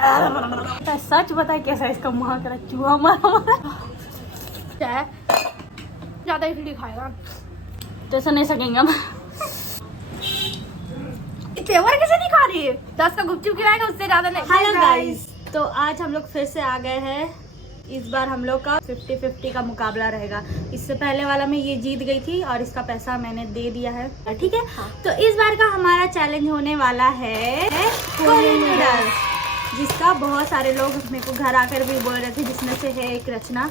सच बता कैसा इसका मुँह करा चूहा मारा ज्यादा इडली खाएगा तो ऐसा नहीं सकेंगे हम। तेवर कैसे नहीं खा रही है? 10 का गुपचुप खिलाएगा उससे ज्यादा नहीं। हेलो गाइस, तो आज हम लोग फिर से आ गए हैं। इस बार हम लोग का 50-50 का मुकाबला रहेगा। इससे पहले वाला में ये जीत गई थी और इसका पैसा मैंने दे दिया है, ठीक है। हाँ। तो इस बार का हमारा चैलेंज होने वाला है कोरियन नूडल्स, जिसका बहुत सारे लोग मेरे को घर आकर भी बोल रहे थे, जिसमें से है एक रचना।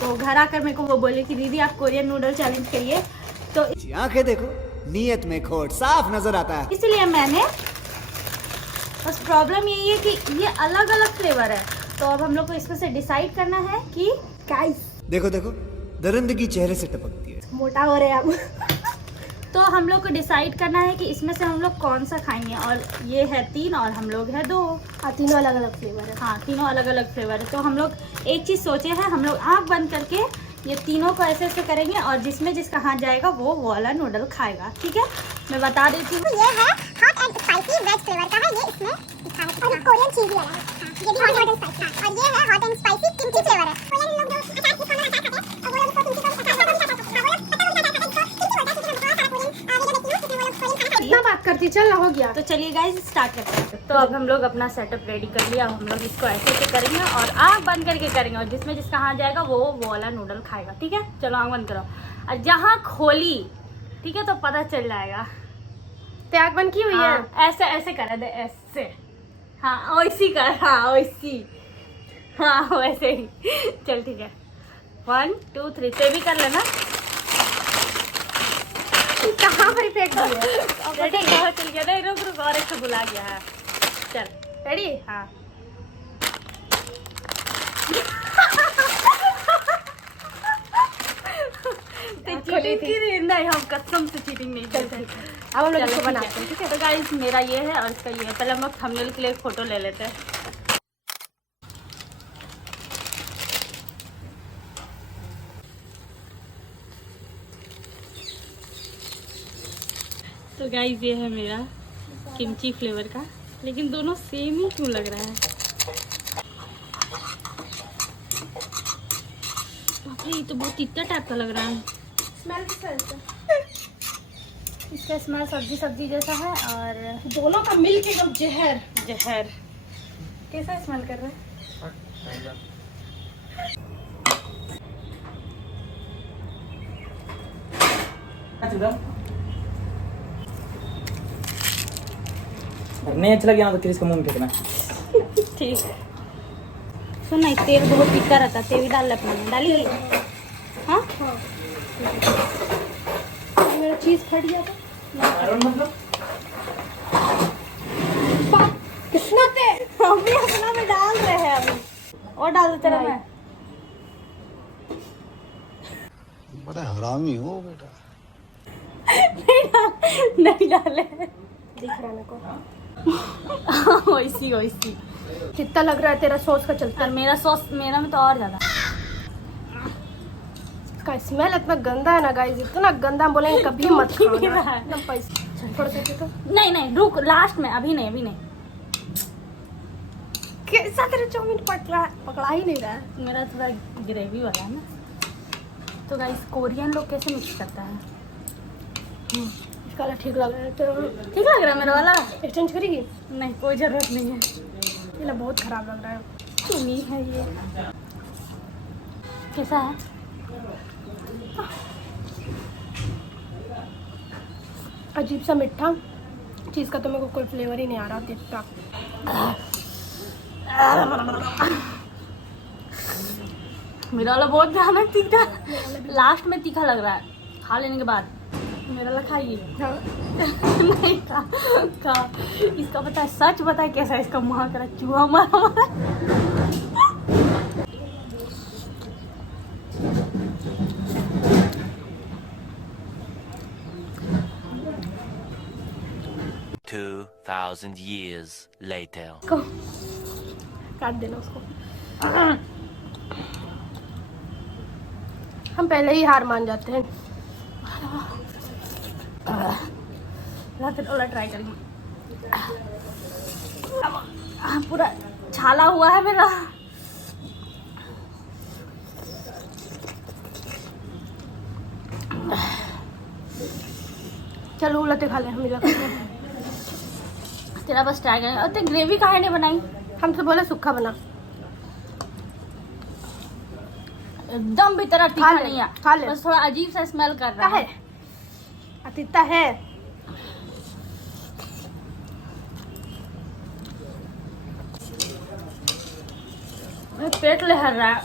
तो घर आकर मेरे को वो बोली कि दीदी आप कोरियन नूडल चैलेंज करिए। तो आंखें देखो, नीयत में खोट साफ नजर आता है। इसलिए मैंने, बस प्रॉब्लम यही है कि ये अलग अलग फ्लेवर है। तो अब हम लोग को इसमें से डिसाइड करना है कि गाइस देखो देखो, दरिंदगी चेहरे से टपकती है। मोटा हो रहे हैं अब। तो हम लोग को डिसाइड करना है कि इसमें से हम लोग कौन सा खाएंगे। और ये है 3 और हम लोग है 2। तीनों अलग अलग फ्लेवर है। हाँ, तीनों अलग अलग फ्लेवर है। तो हम लोग एक चीज़ सोचे हैं, हम लोग आँख बंद करके ये तीनों को ऐसे ऐसे करेंगे और जिसमें जिसका हाथ जाएगा वो वाला नूडल खाएगा, ठीक है। मैं बता देती हूँ, ये है hot and spicy veg flavour का है। ये इसमें लिखा है और कोरियन चीज भी वाला है। ये भी हॉट एंड स्पाइसी है। और ये है hot and spicy kimchi flavour है। कोरियन लोग जो अचार की खाना अचार खाते हैं और वो लोग इसको किमची को अचार खाते हैं। वो लोग पता नहीं खाते हैं किमची बोलता है, क्योंकि हम सारा कोरियन वीडियो देखती हूँ, इसमें वो लोग कोरियन खाना खाते हैं। इतना बात करती चल हो गया। तो चलिए गाइस स्टार्ट करते हैं। तो अब हम लोग अपना सेटअप रेडी कर लिया। हम लोग इसको ऐसे ऐसे करेंगे और आँख बंद करके करेंगे और जिसमें जिसका हाथ जाएगा वो वाला नूडल खाएगा, ठीक है। चलो आँख बंद करो और जहाँ खोली, ठीक है, तो पता चल जाएगा। त्याग बन की हुई है। हाँ, ऐसे ऐसे कर दे, ऐसे। हाँ वैसी कर, हाँ वैसी, हाँ वैसे ही। चल ठीक है, 1 2 3 से भी कर लेना। कहाँ पर फेंक दी है? रेडी हो, चल गया। नहीं रुक रुक, और एक तो भुला गया है। चल रेडी? हाँ। चीटिंग की नहीं, हम कसम से चीटिंग नहीं करते। अब हम लोग इसको बनाते हैं, ठीक है। तो गाइस मेरा ये है और इसका ये है। पहले हम लोग थंबनेल के लिए एक फोटो ले लेते हैं। तो गाइस ये है मेरा किमची फ्लेवर का, लेकिन दोनों सेम ही क्यों लग रहा है? बाप रे, ये तो बहुत तीता टाइप का लग रहा है। स्मेल कैसा है? इसका स्मेल सब्जी सब्जी जैसा है और दोनों का मिल के एकदम जहर। जहर। कैसा स्मेल कर रहा है? नहीं अच्छा लगे ना तो क्रिस का मुंह फेंकना। ठीक है। सुन ना, तेल बहुत तीखा रहता है, तेल डाल अपने में डाली। हाँ मेरा चीज फट गया था। मतलब कितना तेल? हम भी अपना में डाल रहे हैं अभी। और डाल दे तेरा मैं। बड़ा हरामी हो बेटा। नहीं डाले। दिख रहा है मेरे को। वैसी वैसी। कितना लग रहा है तेरा सॉस का चलता और मेरा सॉस, मेरा में तो और ज्यादा। इसका स्मेल इतना गंदा है ना गाइस, इतना गंदा हम बोलेंगे कभी मत क्यों नहीं खाना। रहा है? एकदम पैसे थोड़ा सा तो नहीं नहीं रुक, लास्ट में, अभी नहीं, अभी नहीं। कैसा तेरा चाउमीन पकड़ा ही नहीं रहा है। मेरा थोड़ा ग्रेवी वाला है ना। तो गाइस कोरियन लोग कैसे मिक्स करता है? इसका वाला ठीक लग रहा है तो ठीक लग रहा है मेरा वाला? एक्सचेंज करेगी? नहीं, कोई जरूरत नहीं है। ये ना बहुत खराब लग रहा है। चुनी है ये। कैसा है? अजीब सा मीठा चीज़ का तो मेरे को कोई फ्लेवर ही नहीं आ रहा तीखा। मेरा वाला बहुत ज्यादा तीखा, लास्ट में तीखा लग रहा है। खा लेने के बाद मेरा वाला खाइए। नहीं खा। इसका पता है, सच बता कैसा है इसका मुँह करा चूहा मारा मारा। $2,000 years later. काट देना उसको। हम पहले ही हार मान जाते हैं। ट्राई करेंगे। पूरा छाला हुआ है मेरा। चलो उलटे खा ले हम लोग। तेरा बस ट्राई करेंगे। और ग्रेवी काहे नहीं बनाई? हम तो बोले सूखा बना। एकदम भी तेरा खा तीखा ले, नहीं है, खा ले। बस थोड़ा अजीब सा स्मेल कर रहा है अतीता है। पेट लहर रहा है,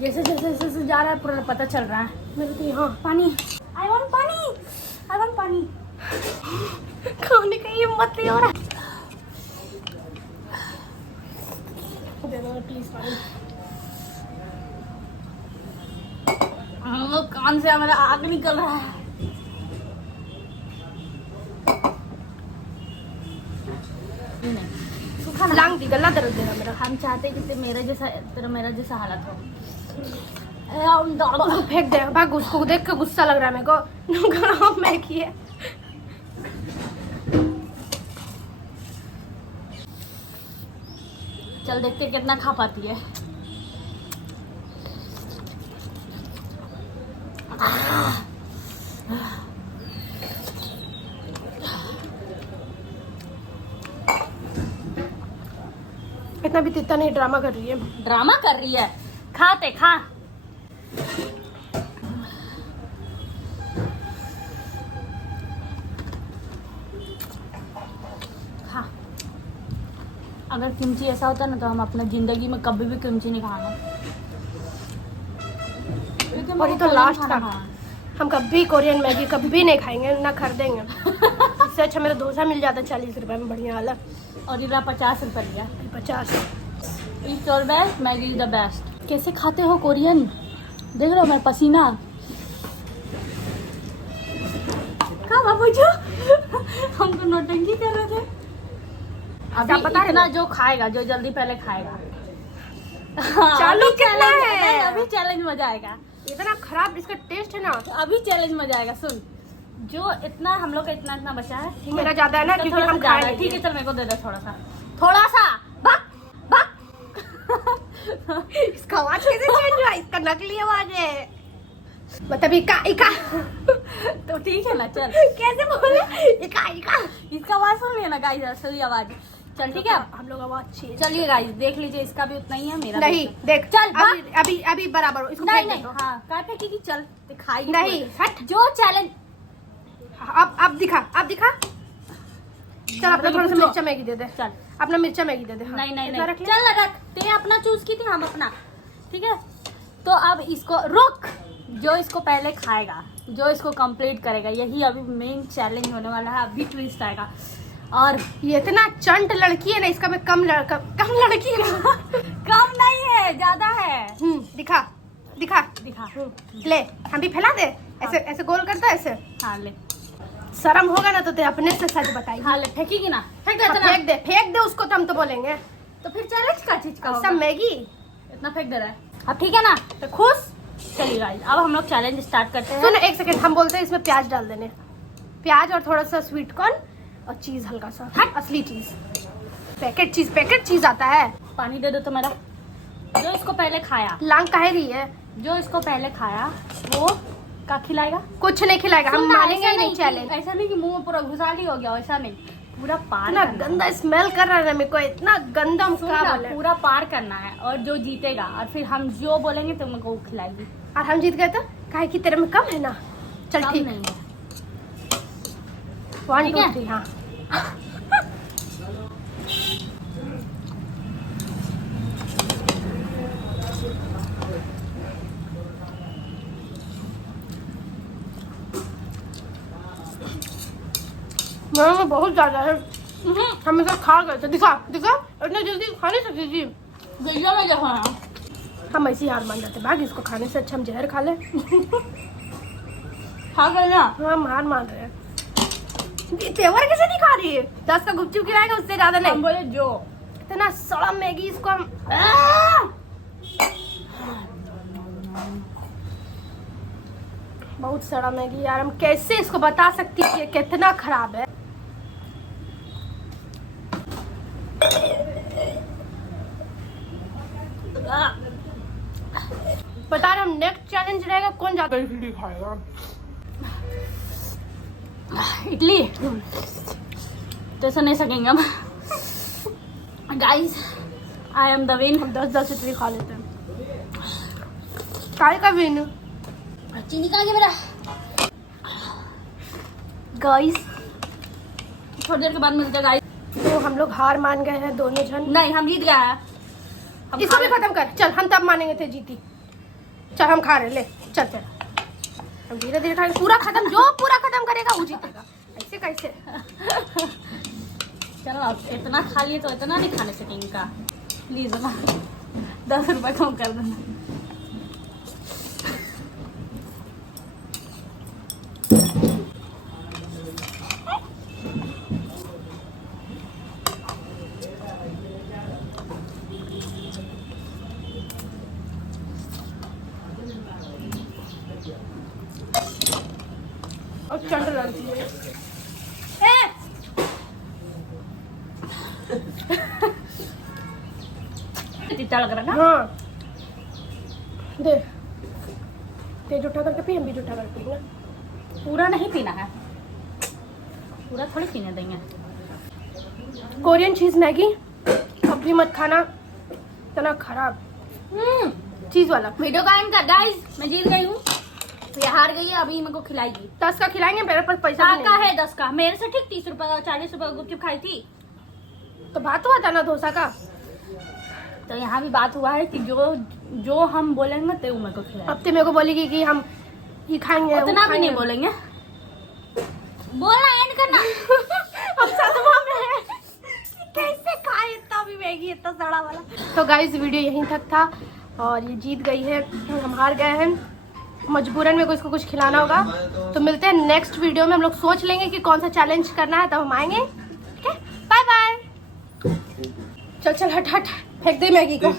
जैसे जैसे जैसे जा रहा है पूरा पता चल रहा है मेरे तो यहाँ पानी। आई वांट पानी, आई वांट पानी। खाने का हिम्मत नहीं हो रहा। दे दो प्लीज पानी। कान से मेरा आग निकल रहा है। सूखा ना, लांग दी गला दर्द दे रहा मेरा। हम चाहते कि तेरा मेरा जैसा हालत हो। उसको फेंक दे भाग, उसको देख के गुस्सा लग रहा है मेरे को। मैगी है। चल देखते हैं कितना खा पाती है। इतना भी तीता नहीं, ड्रामा कर रही है। ड्रामा कर रही है, खाते खा। खा। अगर किमची ऐसा होता ना तो हम अपने जिंदगी में कभी भी किमची नहीं खाना। और ये तो लास्ट था। हम कभी कोरियन मैगी कभी नहीं खाएंगे, ना खरीदेंगे। इससे अच्छा मेरा डोसा मिल जाता 40 रुपए में, बढ़िया वाला। और इधर 50 रुपये लिया। 50। It's your best, Maggi is the best. कैसे खाते हो कोरियन? देख रहे हो मेरा पसीना। कहाँ बाबू जो हम तो नौटंकी कर रहे थे। अभी आप बता रहे इतना हो? जो खाएगा, जो जल्दी पहले खाएगा। चालू अभी कितना challenge- है? अभी चैलेंज मजा आएगा। इतना खराब इसका टेस्ट है ना। अभी चैलेंज मजा आएगा। सुन, जो इतना हम लोग का इतना बचा है, ठीक है? मेरा ज्यादा है ना, इसका क्योंकि थोड़ा हम सा खाए ज्यादा है। नहीं ठीक है, थे। चल मेरे को दे दे थोड़ा सा बक बक। इसका आवाज कैसे चेंज हुआ? इसका नकली आवाज है। मतलब इका इका। तो ठीक है ना, चल। कैसे बोले? इका इका। इसका आवाज सुन लिया ना गाइस, असली आवाज। चल ठीक है, हम लोग आवाज चाहिए। चलिए गाइस देख लीजिए, इसका भी उतना ही है, मेरा भी नहीं उतना। देख, चल अभी अभी अभी बराबर हो, इसको नहीं फेंक दे नहीं, दो। हाँ काय फेंकेगी? चल दिखाई नहीं, हट। जो चैलेंज। अब दिखा, अब दिखा। चल अपना थोड़ा सा रुक। मिर्चा मैगी दे दे। चल अपना मिर्चा मैगी दे दे। हाँ। नहीं नहीं इतना नहीं, रख ले। चल रख। ते अपना चूज की थी, हम अपना। ठीक है, तो अब इसको रुक। जो इसको पहले खाएगा, जो इसको कंप्लीट करेगा, यही अभी मेन चैलेंज होने वाला है। अभी ट्विस्ट आएगा। और ये इतना चंट लड़की है ना, इसका मैं कम लड़की है ना। कम नहीं है, ज्यादा है। दिखा दिखा। दिखा। ले, हम भी फैला दे। ऐसे ऐसे गोल करता है ऐसे। हाँ ले, शर्म होगा ना तो ते अपने से सच बताई। हाँ ले, फेंकेगी ना? फेंक दे हाँ, इतना। फेंक दे उसको, तो हम तो बोलेंगे तो फिर चैलेंज का चीज का सब होगा? मैगी। इतना फेंक दे रहा है। अब ठीक है ना, तो खुश। चलिए गाइस, अब हम लोग चैलेंज स्टार्ट करते हैं। सुन एक सेकंड, हम बोलते हैं इसमें प्याज डाल देने। प्याज और थोड़ा सा स्वीट कॉर्न और चीज हल्का सा। असली चीज, पैकेट चीज आता है। पानी दे दो तो मेरा। जो इसको पहले खाया, लांग काहे रही है? जो इसको पहले खाया वो का खिलाएगा? कुछ नहीं खिलाएगा, हम सुन ना, मानेंगे ऐसा ही नहीं कि- चैलेंज। ऐसा नहीं कि मुंह में पूरा घुसाली हो गया, वैसा नहीं। पूरा पार इतना करना है। गंदा स्मेल कर रहा है ना मेरे को, इतना गंदा। हम सुन क्या ना, बोले? पूरा पार करना है और जो जीतेगा, और फिर हम जो बोलेंगे तुमको वो खिलाएगी। और हम जीत गए तो काहे कि तेरे में कम है ना। चल कम ठीक, नहीं है। 1 ठीक 2 है? 3 हाँ। मेरे में बहुत ज्यादा है। हम इसे खा गए थे। दिखा दिखा, इतना जल्दी खा नहीं सकती थी। गैया में देखो ना। हम ऐसी हार मान जाते भाग, इसको खाने से अच्छा हम जहर खा ले। खा गए ना? हम हार मान रहे हैं। ये तेवर कैसे नहीं खा रही है? 10 का गुपचुप खिलाएगा, उससे ज्यादा हम नहीं। बोले जो। इतना सड़ा मैगी इसको हम। बहुत सड़ा मैगी यार, हम कैसे इसको बता सकती है कितना खराब है। बता रहे हम नेक्स्ट चैलेंज रहेगा कौन ज्यादा इडली खाएगा। इडली तो ऐसा नहीं सकेंगे हम। Guys I am the win. हम 10-10 इडली खा लेते हैं। काय का विन? चीनी कहाँ गया मेरा? गाइस थोड़ी देर के बाद मिलते हैं गाइस। तो हम लोग हार मान गए हैं दोनों जन। नहीं हम जीत गया है। हम इसको भी खत्म कर। चल हम तब मानेंगे थे जीती। चल हम खा रहे ले। चल चल हम धीरे धीरे खाएंगे। पूरा खत्म, जो पूरा खत्म करेगा वो जीतेगा। ऐसे कैसे? चलो अब इतना खा लिए तो इतना नहीं खाने सकेंगे का। प्लीज ना 10 रुपए कम कर देना। और चल रही तीता लग रहा है ना? हाँ दे तेज उठा करके पी, हम भी उठा करके पी ना। पूरा नहीं पीना है, पूरा थोड़ी पीने देंगे। कोरियन चीज मैगी अब भी मत खाना, इतना खराब चीज वाला। वीडियो का एंड कर गाइस। मैं जीत गई हूँ, ये हार गई है, अभी मेरे को खिलाएगी। 10 का खिलाएंगे, मेरे पास पैसा भी का नहीं है 10 का। मेरे से ठीक 30 रुपए 40 रुपए गुपचुप खाई थी। तो बात हुआ था ना डोसा का। तो यहाँ भी बात हुआ है कि जो हम बोलेंगे तो मेरे को खिलाए। अब तो मेरे को बोलेगी कि हम ये खाएंगे, उतना भी नहीं बोलेंगे। बोलना एंड करना। अब सदमा में है। कैसे खाए इतना भी मैगी, इतना सड़ा वाला। तो गाइस वीडियो यहीं तक था और ये जीत गई है, हम हार गए हैं। मजबूरन में इसको कुछ खिलाना होगा। तो मिलते हैं नेक्स्ट वीडियो में। हम लोग सोच लेंगे कि कौन सा चैलेंज करना है, तब हम आएंगे। ठीक है, बाय बाय। चल चल हट हट, फेंक दे मैगी को।